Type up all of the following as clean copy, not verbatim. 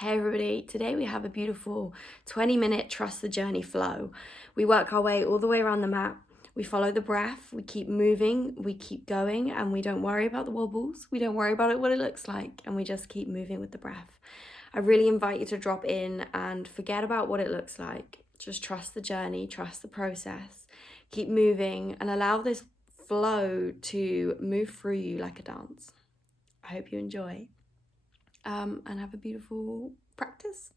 Hey everybody, today we have a beautiful 20-minute trust the journey flow. We work our way all the way around the mat. We follow the breath, we keep moving, we keep going, and we don't worry about the wobbles. We don't worry about what it looks like, and we just keep moving with the breath. I really invite you to drop in and forget about what it looks like. Just trust the journey, trust the process, keep moving, and allow this flow to move through you like a dance. I hope you enjoy. And have a beautiful practice.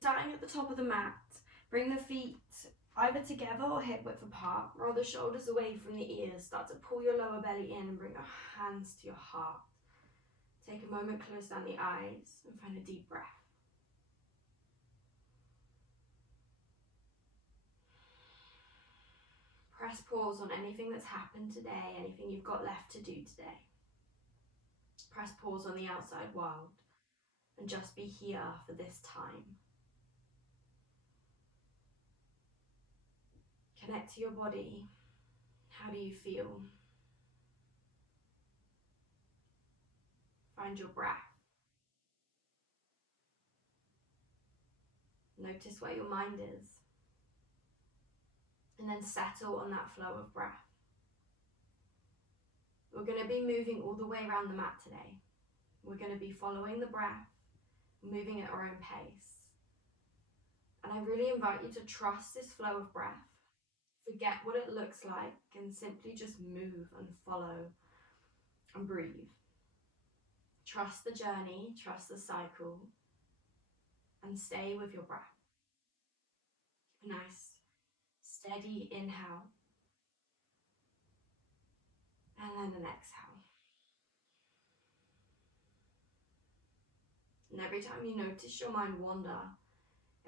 Starting at the top of the mat, bring the feet either together or hip width apart. Roll the shoulders away from the ears. Start to pull your lower belly in and bring your hands to your heart. Take a moment, close down the eyes and find a deep breath. Press pause on anything that's happened today, anything you've got left to do today. Press pause on the outside world and just be here for this time. Connect to your body. How do you feel? Find your breath. Notice where your mind is. And then settle on that flow of breath. We're going to be moving all the way around the mat today. We're going to be following the breath, moving at our own pace. And I really invite you to trust this flow of breath. Forget what it looks like and simply just move and follow and breathe. Trust the journey, trust the cycle, and stay with your breath. Nice, steady inhale, and then an exhale. And every time you notice your mind wander,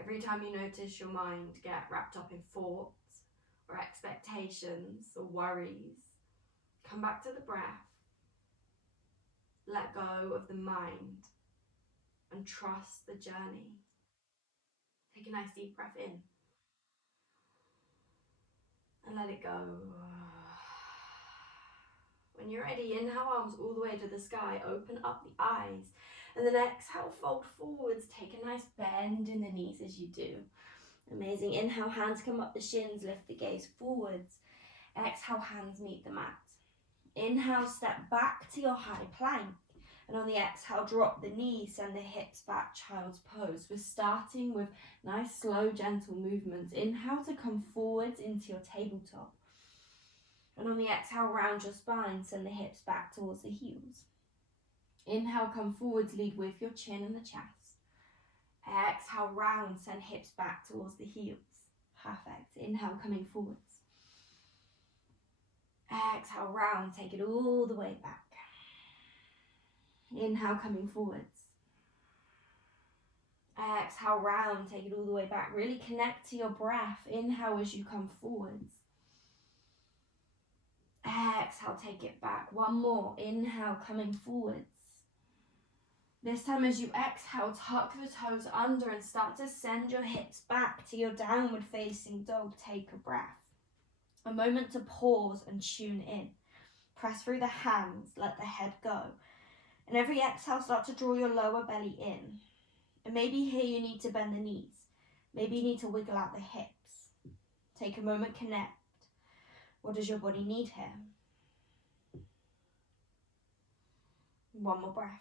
every time you notice your mind get wrapped up in thoughts or expectations or worries, come back to the breath, let go of the mind, and trust the journey. Take a nice deep breath in and let it go. When you're ready, inhale, arms all the way to the sky, open up the eyes, and then exhale, fold forwards, take a nice bend in the knees as you do. Amazing. Inhale, hands come up the shins, lift the gaze forwards. Exhale, hands meet the mat. Inhale, step back to your high plank. And on the exhale, drop the knees, send the hips back, child's pose. We're starting with nice, slow, gentle movements. Inhale to come forwards into your tabletop. And on the exhale, round your spine, send the hips back towards the heels. Inhale, come forwards, lead with your chin and the chest. Exhale, round, send hips back towards the heels. Perfect. Inhale, coming forwards. Exhale, round, take it all the way back. Inhale, coming forwards. Exhale, round, take it all the way back. Really connect to your breath. Inhale as you come forwards. Exhale, take it back. One more. Inhale, coming forwards. This time as you exhale, tuck the toes under and start to send your hips back to your downward facing dog. Take a breath. A moment to pause and tune in. Press through the hands, let the head go. And every exhale, start to draw your lower belly in. And maybe here you need to bend the knees. Maybe you need to wiggle out the hips. Take a moment, connect. What does your body need here? One more breath.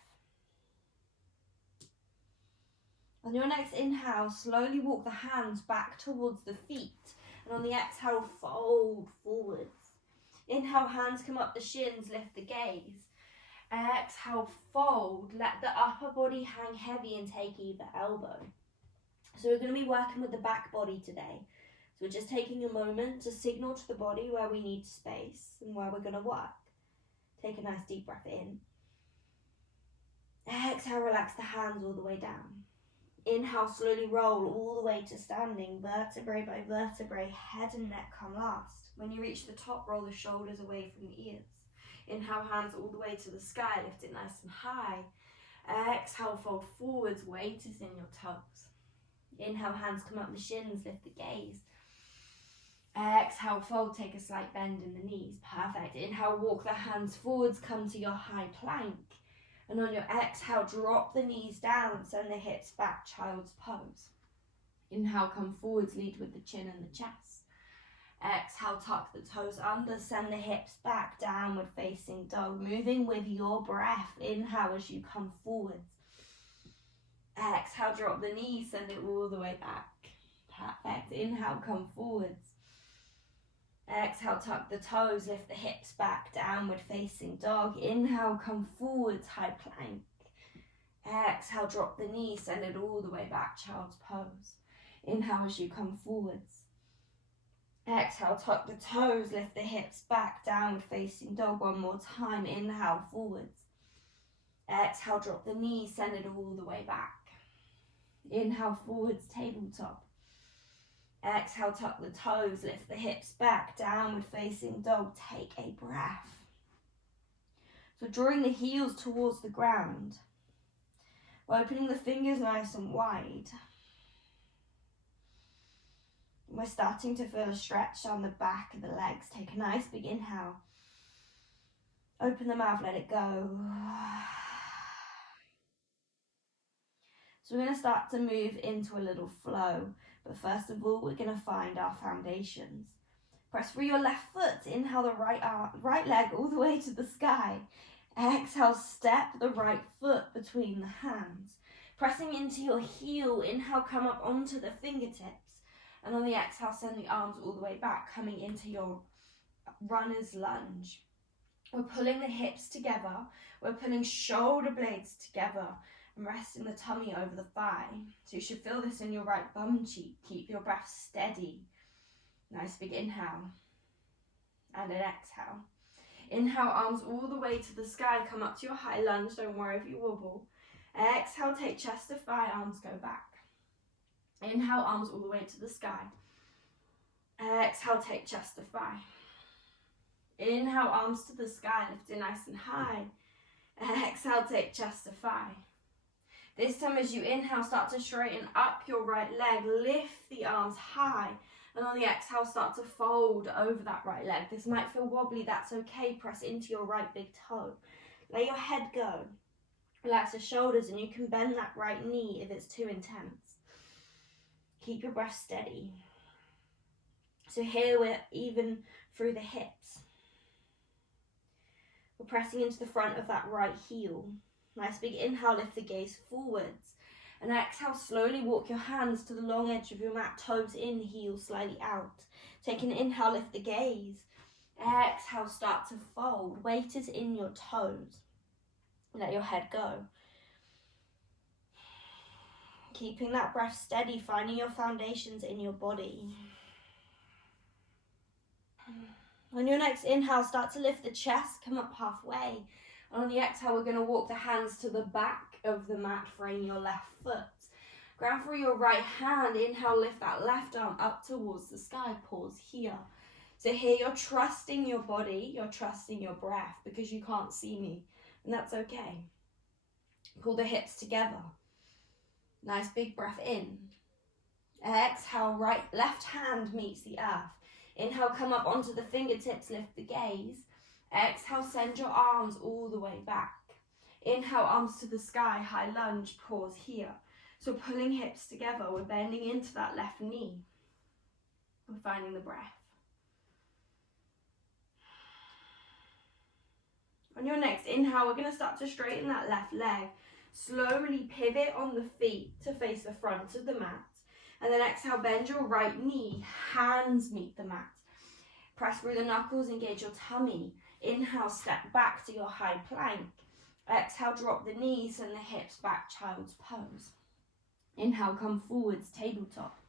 On your next inhale, slowly walk the hands back towards the feet. And on the exhale, fold forwards. Inhale, hands come up the shins, lift the gaze. Exhale, fold. Let the upper body hang heavy and take either elbow. So we're going to be working with the back body today. So we're just taking a moment to signal to the body where we need space and where we're going to work. Take a nice deep breath in. Exhale, relax the hands all the way down. Inhale, slowly roll all the way to standing, vertebrae by vertebrae, head and neck come last. When you reach the top, roll the shoulders away from the ears. Inhale, hands all the way to the sky, lift it nice and high. Exhale, fold forwards, weight is in your toes. Inhale, hands come up the shins, lift the gaze. Exhale, fold, take a slight bend in the knees. Perfect. Inhale, walk the hands forwards, come to your high plank. And on your exhale, drop the knees down, send the hips back, child's pose. Inhale, come forwards, lead with the chin and the chest. Exhale, tuck the toes under, send the hips back, downward facing dog, moving with your breath. Inhale as you come forwards. Exhale, drop the knees, send it all the way back. Perfect. Inhale, come forwards. Exhale, tuck the toes, lift the hips back, downward facing dog. Inhale, come forwards, high plank. Exhale, drop the knees, send it all the way back, child's pose. Inhale as you come forwards. Exhale, tuck the toes, lift the hips back, downward facing dog. One more time. Inhale, forwards. Exhale, drop the knees, send it all the way back. Inhale, forwards, tabletop. Exhale, tuck the toes, lift the hips back, downward facing dog. Take a breath. So drawing the heels towards the ground, opening the fingers nice and wide. We're starting to feel a stretch down the back of the legs. Take a nice big inhale. Open the mouth, let it go. So we're going to start to move into a little flow. But first of all, we're going to find our foundations. Press through your left foot. Inhale the right leg all the way to the sky. Exhale, step the right foot between the hands. Pressing into your heel. Inhale, come up onto the fingertips. And on the exhale, send the arms all the way back, coming into your runner's lunge. We're pulling the hips together. We're pulling shoulder blades together and resting the tummy over the thigh. So you should feel this in your right bum cheek. Keep your breath steady. Nice big inhale. And an exhale. Inhale, arms all the way to the sky. Come up to your high lunge. Don't worry if you wobble. Exhale, take chest to thigh, arms go back. Inhale, arms all the way to the sky. Exhale, take chest to thigh. Inhale, arms to the sky, lift it nice and high. Exhale, take chest to thigh. This time as you inhale, start to straighten up your right leg. Lift the arms high. And on the exhale, start to fold over that right leg. This might feel wobbly, that's okay. Press into your right big toe. Let your head go. Relax the shoulders and you can bend that right knee if it's too intense. Keep your breath steady. So here we're even through the hips. We're pressing into the front of that right heel. Nice big inhale, lift the gaze forwards. And exhale, slowly walk your hands to the long edge of your mat, toes in, heels slightly out. Take an inhale, lift the gaze. Exhale, start to fold. Weight is in your toes. Let your head go. Keeping that breath steady, finding your foundations in your body. On your next inhale, start to lift the chest, come up halfway. And on the exhale, we're going to walk the hands to the back of the mat, frame your left foot. Ground through your right hand. Inhale, lift that left arm up towards the sky. Pause here. So here you're trusting your body, you're trusting your breath because you can't see me. And that's okay. Pull the hips together. Nice big breath in. Exhale, left hand meets the earth. Inhale, come up onto the fingertips, lift the gaze. Exhale, send your arms all the way back. Inhale, arms to the sky, high lunge, pause here. So pulling hips together, we're bending into that left knee. We're finding the breath. On your next inhale, we're going to start to straighten that left leg. Slowly pivot on the feet to face the front of the mat. And then exhale, bend your right knee, hands meet the mat. Press through the knuckles, engage your tummy. Inhale, step back to your high plank. Exhale, drop the knees and the hips back, child's pose. Inhale, come forwards, tabletop.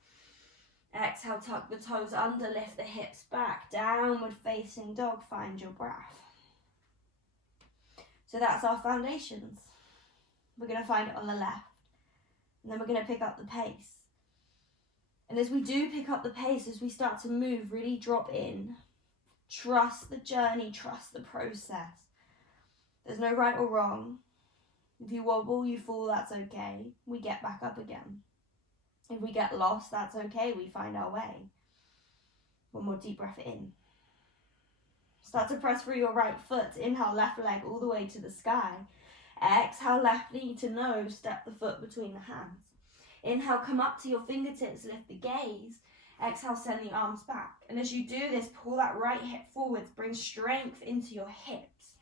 Exhale, tuck the toes under, lift the hips back, downward facing dog, find your breath. So that's our foundations. We're going to find it on the left. And then we're going to pick up the pace. And as we do pick up the pace, as we start to move, really drop in. Trust the journey, trust the process. There's no right or wrong. If you wobble, you fall, that's okay. We get back up again. If we get lost, that's okay. We find our way. One more deep breath in. Start to press through your right foot. Inhale, left leg all the way to the sky. Exhale, left knee to nose, step the foot between the hands. Inhale, come up to your fingertips, lift the gaze. Exhale, send the arms back. And as you do this, pull that right hip forwards, bring strength into your hips.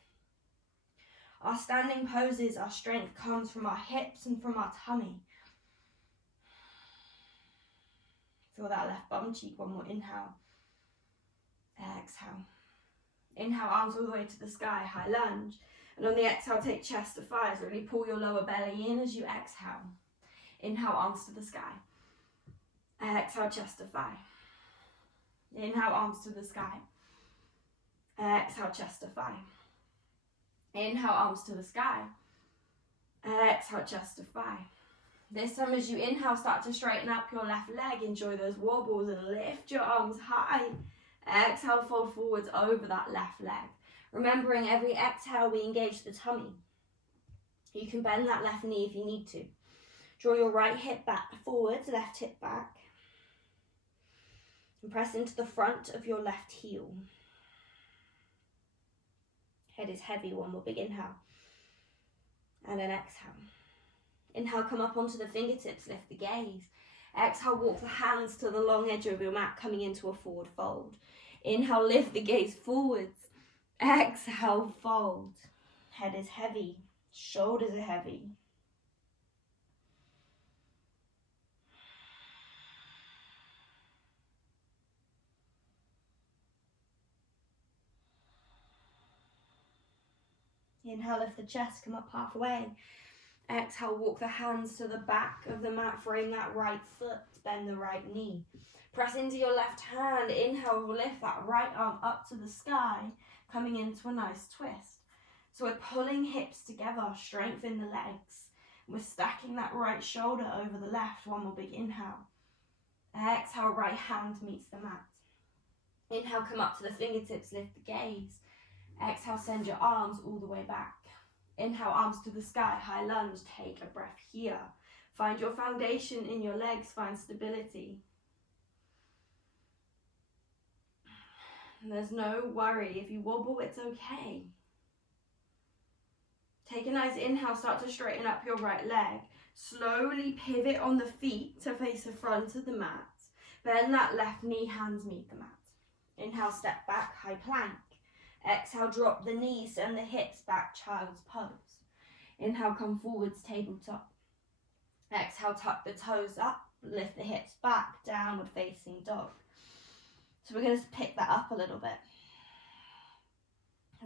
Our standing poses, our strength comes from our hips and from our tummy. Feel that left bum cheek, one more inhale. Exhale. Inhale, arms all the way to the sky, high lunge. And on the exhale, take chest to thighs. Really pull your lower belly in as you exhale. Inhale, arms to the sky. Exhale, chest to thigh. Inhale, arms to the sky. Exhale, chest to thigh. Inhale, arms to the sky. Exhale, chest to thigh. This time as you inhale, start to straighten up your left leg. Enjoy those wobbles and lift your arms high. Exhale, fold forwards over that left leg. Remembering every exhale, we engage the tummy. You can bend that left knee if you need to. Draw your right hip back forwards, left hip back. And press into the front of your left heel. Head is heavy, one more big inhale. And an exhale. Inhale, come up onto the fingertips, lift the gaze. Exhale, walk the hands to the long edge of your mat, coming into a forward fold. Inhale, lift the gaze forwards. Exhale, fold. Head is heavy, shoulders are heavy. Inhale, lift the chest, come up halfway. Exhale, walk the hands to the back of the mat, frame that right foot, bend the right knee. Press into your left hand. Inhale, lift that right arm up to the sky, coming into a nice twist. So we're pulling hips together, strengthen the legs. We're stacking that right shoulder over the left. One more big inhale. Exhale, right hand meets the mat. Inhale, come up to the fingertips, lift the gaze. Exhale, send your arms all the way back. Inhale, arms to the sky, high lunge, take a breath here. Find your foundation in your legs, find stability. And there's no worry, if you wobble, it's okay. Take a nice inhale, start to straighten up your right leg. Slowly pivot on the feet to face the front of the mat. Bend that left knee, hands meet the mat. Inhale, step back, high plank. Exhale, drop the knees, send the hips back, child's pose. Inhale, come forwards, tabletop. Exhale, tuck the toes up, lift the hips back, downward facing dog. So we're going to pick that up a little bit.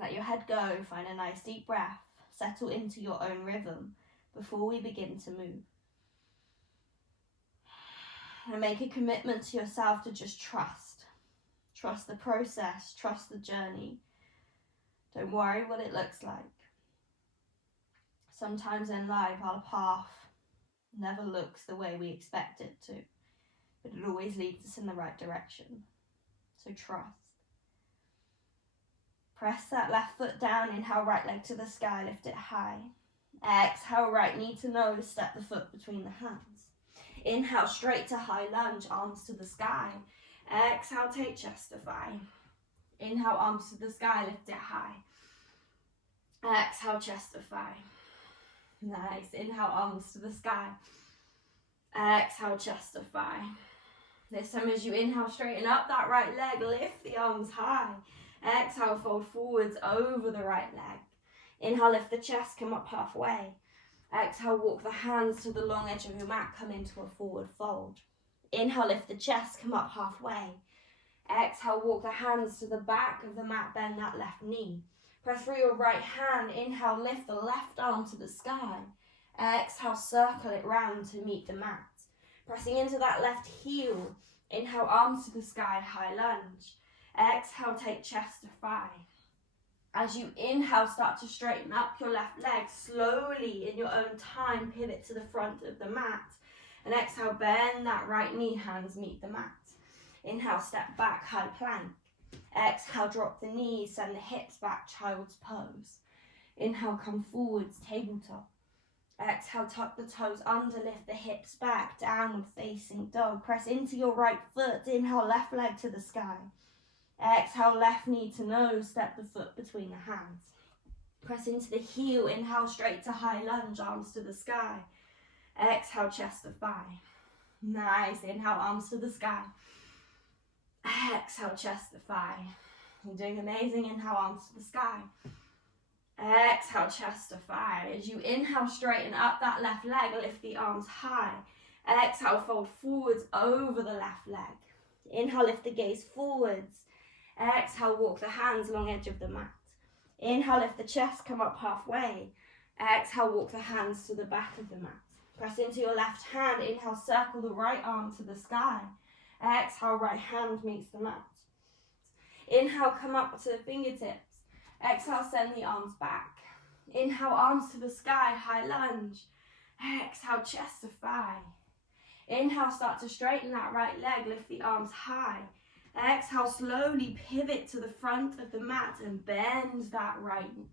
Let your head go, find a nice deep breath, settle into your own rhythm before we begin to move. And make a commitment to yourself to just trust. Trust the process, trust the journey. Don't worry what it looks like. Sometimes in life, our path never looks the way we expect it to, but it always leads us in the right direction. So trust. Press that left foot down, inhale, right leg to the sky, lift it high. Exhale, right knee to nose, step the foot between the hands. Inhale, straight to high lunge, arms to the sky. Exhale, take chest to thigh. Inhale, arms to the sky, lift it high. Exhale, chest to thigh. Nice. Inhale, arms to the sky. Exhale, chest to thigh. This time as you inhale, straighten up that right leg, lift the arms high. Exhale, fold forwards over the right leg. Inhale, lift the chest, come up halfway. Exhale, walk the hands to the long edge of your mat, come into a forward fold. Inhale, lift the chest, come up halfway. Exhale, walk the hands to the back of the mat, bend that left knee. Press through your right hand. Inhale, lift the left arm to the sky. Exhale, circle it round to meet the mat. Pressing into that left heel. Inhale, arms to the sky, high lunge. Exhale, take chest to thigh. As you inhale, start to straighten up your left leg. Slowly, in your own time, pivot to the front of the mat. And exhale, bend that right knee, hands meet the mat. Inhale, step back, high plank. Exhale, drop the knees, send the hips back, child's pose. Inhale, come forwards, tabletop. Exhale, tuck the toes under, lift the hips back, downward facing dog. Press into your right foot. Inhale, left leg to the sky. Exhale, left knee to nose, step the foot between the hands. Press into the heel, inhale straight to high lunge, arms to the sky. Exhale, chest to thigh. Nice, inhale, arms to the sky. Exhale, chest to thigh. You're doing amazing, inhale, arms to the sky. Exhale, chest to thigh. As you inhale, straighten up that left leg, lift the arms high. Exhale, fold forwards over the left leg. Inhale, lift the gaze forwards. Exhale, walk the hands along edge of the mat. Inhale, lift the chest, come up halfway. Exhale, walk the hands to the back of the mat. Press into your left hand. Inhale, circle the right arm to the sky. Exhale, right hand meets the mat. Inhale, come up to the fingertips. Exhale, send the arms back. Inhale, arms to the sky, high lunge. Exhale, chest to thigh. Inhale, start to straighten that right leg, lift the arms high. Exhale, slowly pivot to the front of the mat and bend that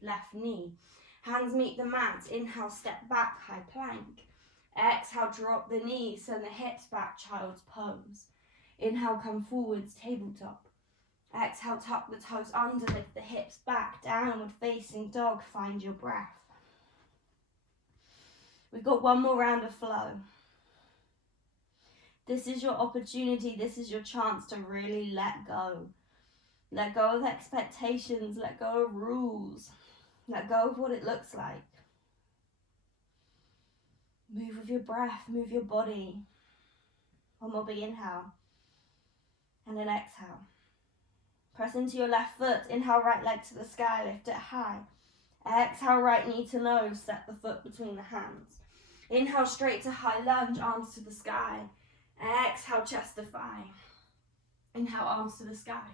left knee. Hands meet the mat. Inhale, step back, high plank. Exhale, drop the knees, send the hips back, child's pose. Inhale, come forwards, tabletop. Exhale, tuck the toes under, lift the hips back, downward facing dog, find your breath. We've got one more round of flow. This is your opportunity, this is your chance to really let go. Let go of expectations, let go of rules, let go of what it looks like. Move with your breath, move your body. One more big inhale, and then exhale. Press into your left foot, inhale, right leg to the sky, lift it high. Exhale, right knee to nose, step the foot between the hands. Inhale, straight to high lunge, arms to the sky. Exhale, chest to thigh. Inhale, arms to the sky.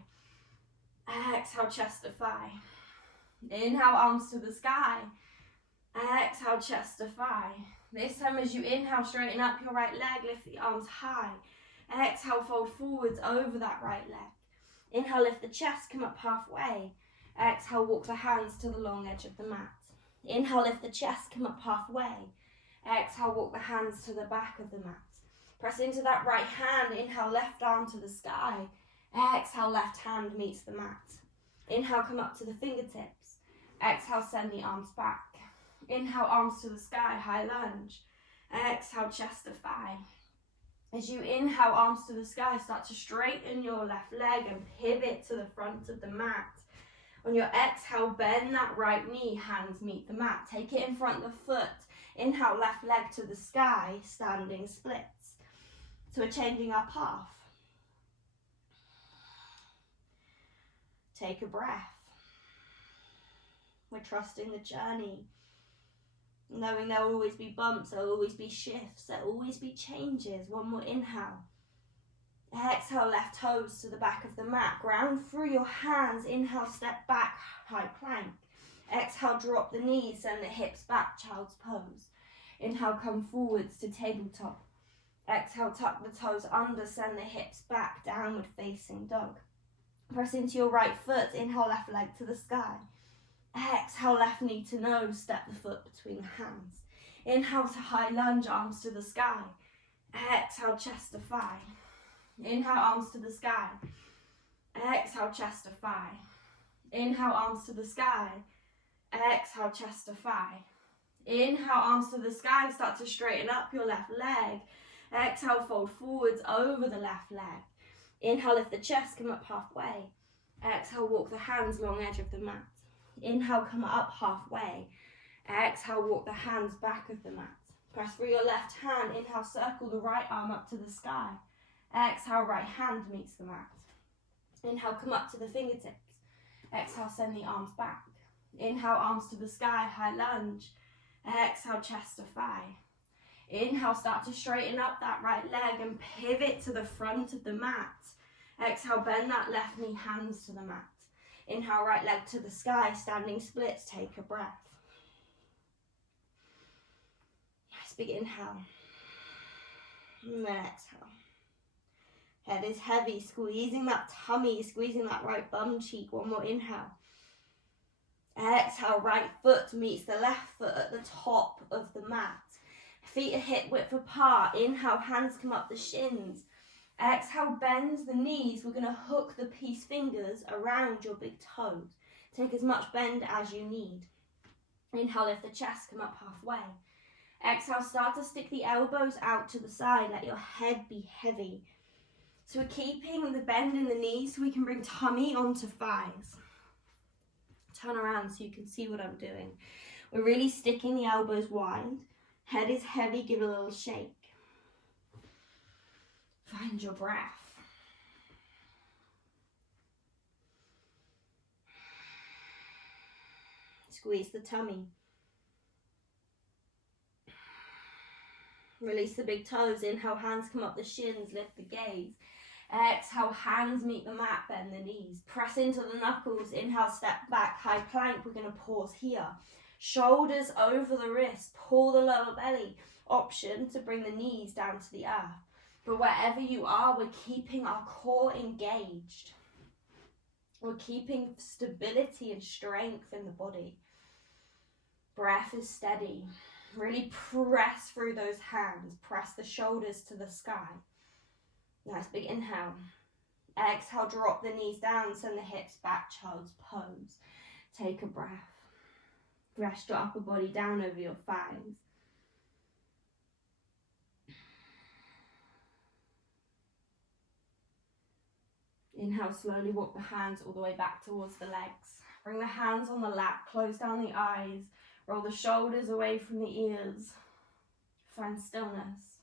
Exhale, chest to thigh. Inhale, arms to the sky. Exhale, chest to thigh. This time as you inhale, straighten up your right leg, lift the arms high. Exhale, fold forwards over that right leg. Inhale, lift the chest, come up halfway. Exhale, walk the hands to the long edge of the mat. Inhale, lift the chest, come up halfway. Exhale, walk the hands to the back of the mat. Press into that right hand. Inhale, left arm to the sky. Exhale, left hand meets the mat. Inhale, come up to the fingertips. Exhale, send the arms back. Inhale, arms to the sky, high lunge. Exhale, chest to thigh. As you inhale, arms to the sky, start to straighten your left leg and pivot to the front of the mat. On your exhale, bend that right knee, hands meet the mat. Take it in front of the foot. Inhale, left leg to the sky, standing splits. So we're changing our path. Take a breath. We're trusting the journey. Knowing there will always be bumps, there will always be shifts, there will always be changes. One more inhale. Exhale, left toes to the back of the mat. Ground through your hands. Inhale, step back, high plank. Exhale, drop the knees, send the hips back, child's pose. Inhale, come forwards to tabletop. Exhale, tuck the toes under, send the hips back, downward facing dog. Press into your right foot. Inhale, left leg to the sky. Exhale, left knee to nose, step the foot between the hands. Inhale to high lunge, arms to the sky. Exhale, chest to thigh. Inhale, arms to the sky. Exhale, chest to thigh. Inhale, arms to the sky. Exhale, chest to thigh. Inhale, arms to the sky, start to straighten up your left leg. Exhale, fold forwards over the left leg. Inhale, lift the chest, come up halfway. Exhale, walk the hands long edge of the mat. Inhale, come up halfway. Exhale, walk the hands back of the mat. Press through your left hand. Inhale, circle the right arm up to the sky. Exhale, right hand meets the mat. Inhale, come up to the fingertips. Exhale, send the arms back. Inhale, arms to the sky, high lunge. Exhale, chest to thigh. Inhale, start to straighten up that right leg and pivot to the front of the mat. Exhale, bend that left knee, hands to the mat. Inhale, right leg to the sky, standing splits, take a breath. Nice big inhale. And then exhale. Head is heavy, squeezing that tummy, squeezing that right bum cheek. One more inhale. Exhale, right foot meets the left foot at the top of the mat. Feet are hip width apart. Inhale, hands come up the shins. Exhale, bend the knees. We're going to hook the peace fingers around your big toes. Take as much bend as you need. Inhale, lift the chest, come up halfway. Exhale, start to stick the elbows out to the side. Let your head be heavy. So we're keeping the bend in the knees so we can bring tummy onto thighs. Turn around so you can see what I'm doing. We're really sticking the elbows wide. Head is heavy, give it a little shake. Find your breath. Squeeze the tummy. Release the big toes. Inhale, hands come up the shins, lift the gaze. Exhale, hands meet the mat, bend the knees. Press into the knuckles. Inhale, step back, high plank. We're going to pause here. Shoulders over the wrist. Pull the lower belly. Option to bring the knees down to the earth. But wherever you are, we're keeping our core engaged. We're keeping stability and strength in the body. Breath is steady. Really press through those hands. Press the shoulders to the sky. Nice big inhale. Exhale, drop the knees down, send the hips back, child's pose. Take a breath. Rest your upper body down over your thighs. Inhale, slowly walk the hands all the way back towards the legs. Bring the hands on the lap, close down the eyes, roll the shoulders away from the ears. Find stillness.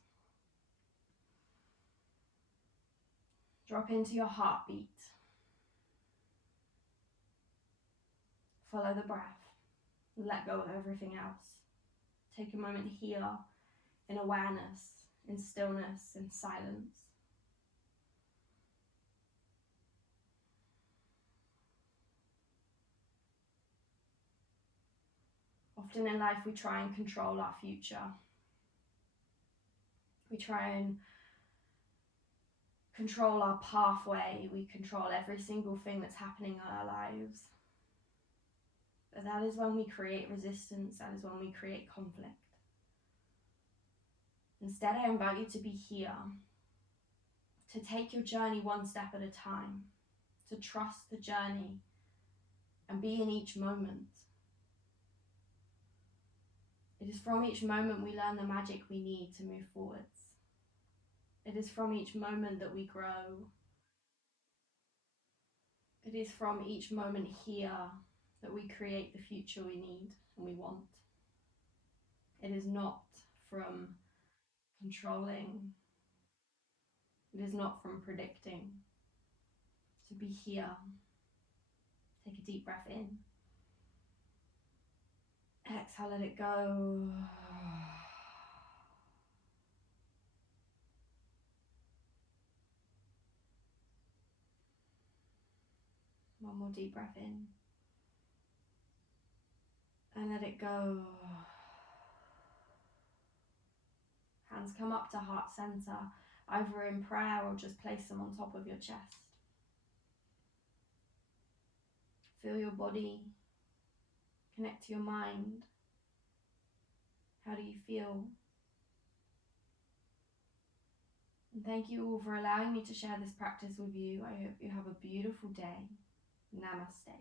Drop into your heartbeat. Follow the breath. Let go of everything else. Take a moment here in awareness, in stillness, in silence. Often in life we try and control our future. We try and control our pathway. We control every single thing that's happening in our lives. But that is when we create resistance. That is when we create conflict. Instead, I invite you to be here, to take your journey one step at a time, to trust the journey and be in each moment. It is from each moment we learn the magic we need to move forwards. It is from each moment that we grow. It is from each moment here that we create the future we need and we want. It is not from controlling. It is not from predicting. To be here. Take a deep breath in. Exhale, let it go. One more deep breath in. And let it go. Hands come up to heart center, either in prayer or just place them on top of your chest. Feel your body. Connect to your mind. How do you feel? And thank you all for allowing me to share this practice with you. I hope you have a beautiful day. Namaste.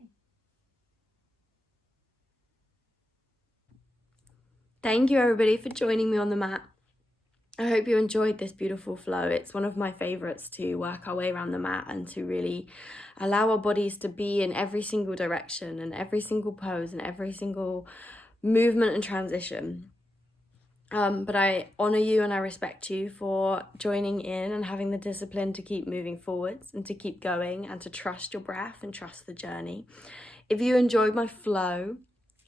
Thank you everybody for joining me on the mat. I hope you enjoyed this beautiful flow. It's one of my favorites to work our way around the mat and to really allow our bodies to be in every single direction and every single pose and every single movement and transition. But I honor you and I respect you for joining in and having the discipline to keep moving forwards and to keep going and to trust your breath and trust the journey. If you enjoyed my flow,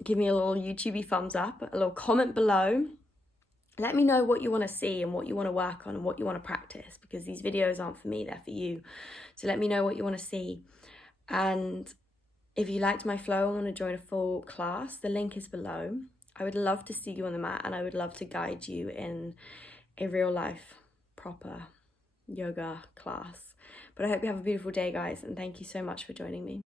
give me a little YouTube thumbs up, a little comment below. Let me know what you want to see and what you want to work on and what you want to practice, because these videos aren't for me, they're for you. So let me know what you want to see. And if you liked my flow and want to join a full class, the link is below. I would love to see you on the mat and I would love to guide you in a real life, proper yoga class. But I hope you have a beautiful day, guys, and thank you so much for joining me.